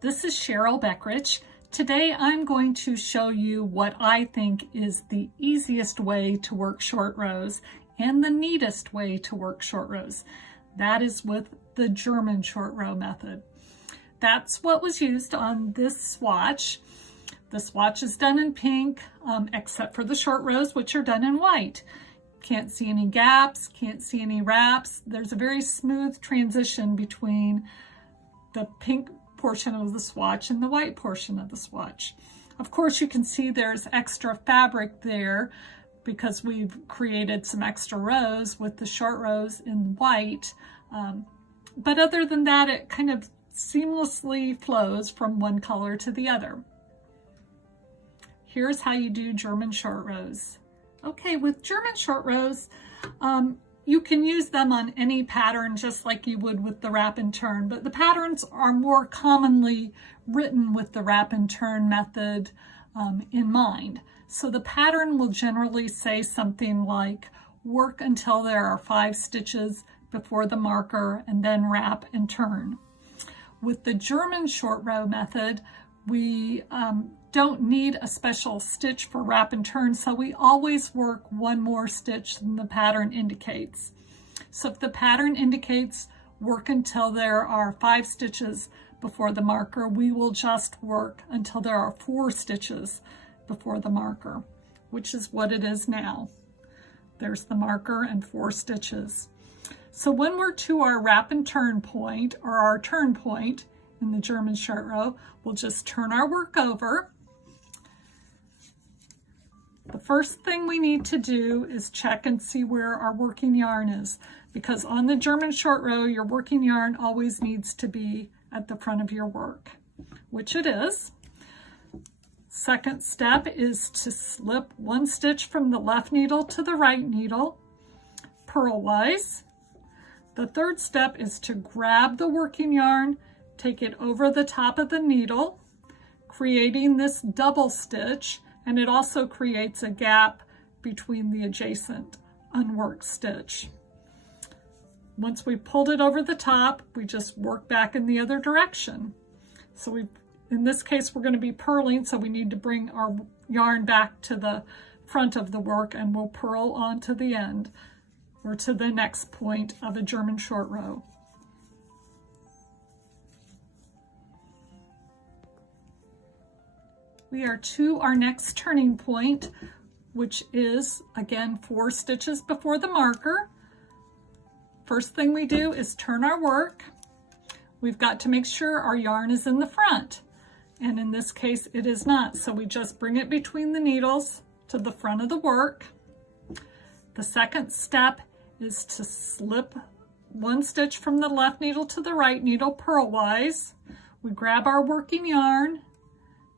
This is Cheryl Beckerich. Today I'm going to show you what I think is the easiest way to work short rows and the neatest way to work short rows. That is with the German short row method. That's what was used on this swatch. The swatch is done in pink, except for the short rows, which are done in white. Can't see any gaps, can't see any wraps. There's a very smooth transition between the pink portion of the swatch and the white portion of the swatch. Of course, you can see there's extra fabric there because we've created some extra rows with the short rows in white. But other than that, it kind of seamlessly flows from one color to the other. Here's how you do German short rows. Okay, with German short rows, you can use them on any pattern just like you would with the wrap and turn, but the patterns are more commonly written with the wrap and turn method in mind. So the pattern will generally say something like, work until there are 5 stitches before the marker and then wrap and turn. With the German short row method, we don't need a special stitch for wrap and turn, so we always work one more stitch than the pattern indicates. So if the pattern indicates work until there are 5 stitches before the marker, we will just work until there are 4 stitches before the marker, which is what it is now. There's the marker and 4 stitches. So when we're to our wrap and turn point, or our turn point in the German short row, we'll just turn our work over. The first thing we need to do is check and see where our working yarn is, because on the German short row, your working yarn always needs to be at the front of your work, which it is. Second step is to slip 1 stitch from the left needle to the right needle, purlwise. The third step is to grab the working yarn, take it over the top of the needle, creating this double stitch, and it also creates a gap between the adjacent unworked stitch. Once we've pulled it over the top, we just work back in the other direction. So in this case, we're going to be purling, so we need to bring our yarn back to the front of the work, and we'll purl on to the end, or to the next point of a German short row. We are to our next turning point, which is, again, 4 stitches before the marker. First thing we do is turn our work. We've got to make sure our yarn is in the front, and in this case it is not, so we just bring it between the needles to the front of the work. The second step is to slip 1 stitch from the left needle to the right needle purlwise. We grab our working yarn,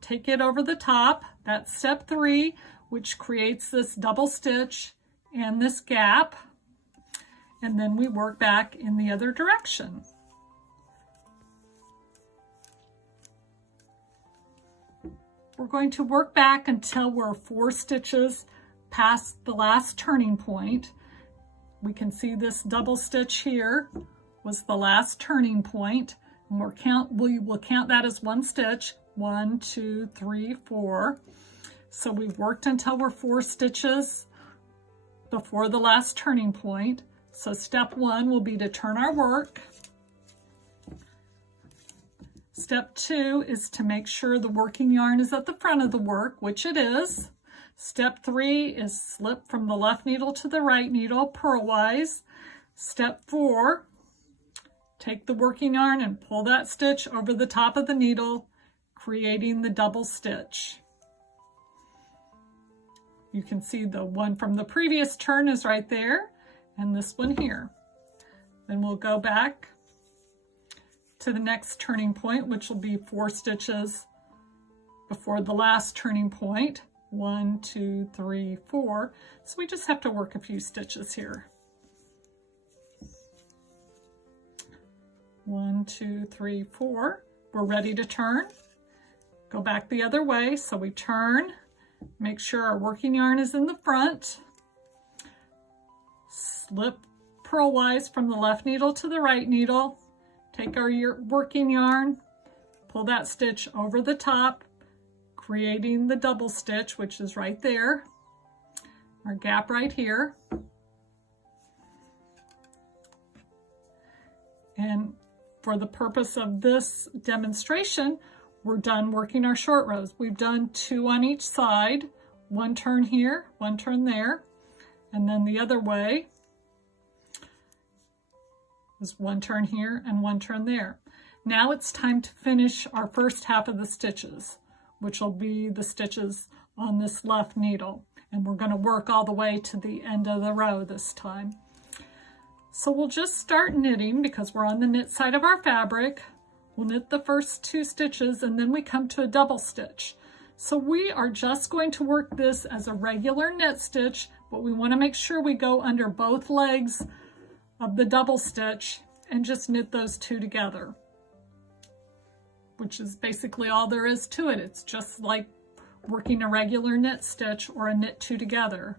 take it over the top. That's step 3, which creates this double stitch and this gap. And then we work back in the other direction. We're going to work back until we're 4 stitches past the last turning point. We can see this double stitch here was the last turning point, and we will count that as 1 stitch. 1, 2, 3, 4. So we've worked until we're 4 stitches before the last turning point. So step 1 will be to turn our work. Step 2 is to make sure the working yarn is at the front of the work, which it is. Step 3 is slip from the left needle to the right needle purlwise. Step 4, take the working yarn and pull that stitch over the top of the needle, creating the double stitch. You can see the one from the previous turn is right there, and this one here. Then we'll go back to the next turning point, which will be 4 stitches before the last turning point. 1, 2, 3, 4. So we just have to work a few stitches here. 1, 2, 3, 4. We're ready to turn. Go back the other way. So we turn, make sure our working yarn is in the front, slip purlwise from the left needle to the right needle, take our working yarn, pull that stitch over the top, creating the double stitch, which is right there, our gap right here. And for the purpose of this demonstration, we're done working our short rows. We've done 2 on each side, 1 turn here, 1 turn there, and then the other way is 1 turn here and 1 turn there. Now it's time to finish our first half of the stitches, which will be the stitches on this left needle. And we're going to work all the way to the end of the row this time. So we'll just start knitting because we're on the knit side of our fabric. We'll knit the first 2 stitches and then we come to a double stitch. So we are just going to work this as a regular knit stitch, but we want to make sure we go under both legs of the double stitch and just knit those 2 together, which is basically all there is to it. It's just like working a regular knit stitch or a knit 2 together.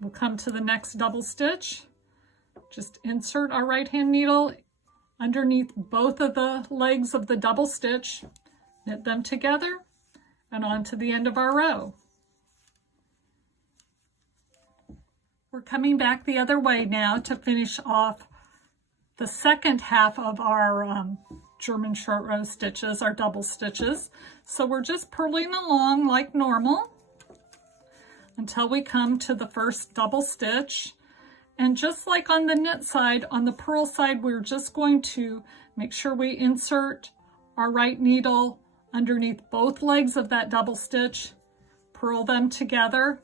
We'll come to the next double stitch. Just insert our right hand needle underneath both of the legs of the double stitch, knit them together, and on to the end of our row. We're coming back the other way now to finish off the second half of our German short row stitches, our double stitches. So we're just purling along like normal until we come to the first double stitch. And just like on the knit side, on the purl side, we're just going to make sure we insert our right needle underneath both legs of that double stitch, purl them together.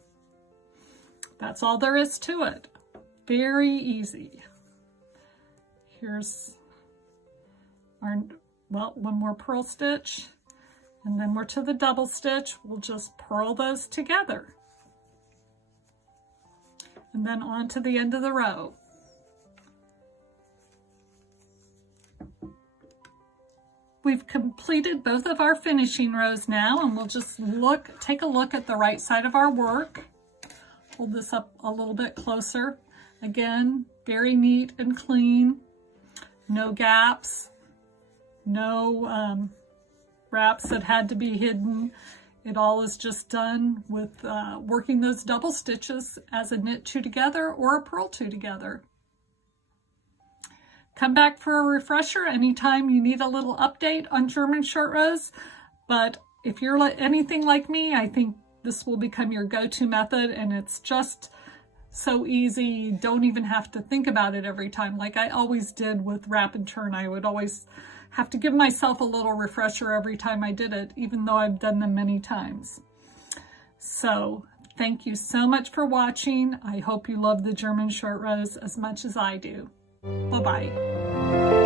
That's all there is to it. Very easy. Here's our, well, 1 more purl stitch, and then we're to the double stitch. We'll just purl those together. And then on to the end of the row. We've completed both of our finishing rows now, and we'll just take a look at the right side of our work. Hold this up a little bit closer. Again, very neat and clean. No gaps, no wraps that had to be hidden. It all is just done with working those double stitches as a knit 2 together or a purl 2 together. Come back for a refresher anytime you need a little update on German short rows. But if you're anything like me, I think this will become your go-to method, and it's just so easy. You don't even have to think about it every time like I always did with wrap and turn. I would always have to give myself a little refresher every time I did it, even though I've done them many times. So thank you so much for watching. I hope you love the German short rows as much as I do. Bye-bye.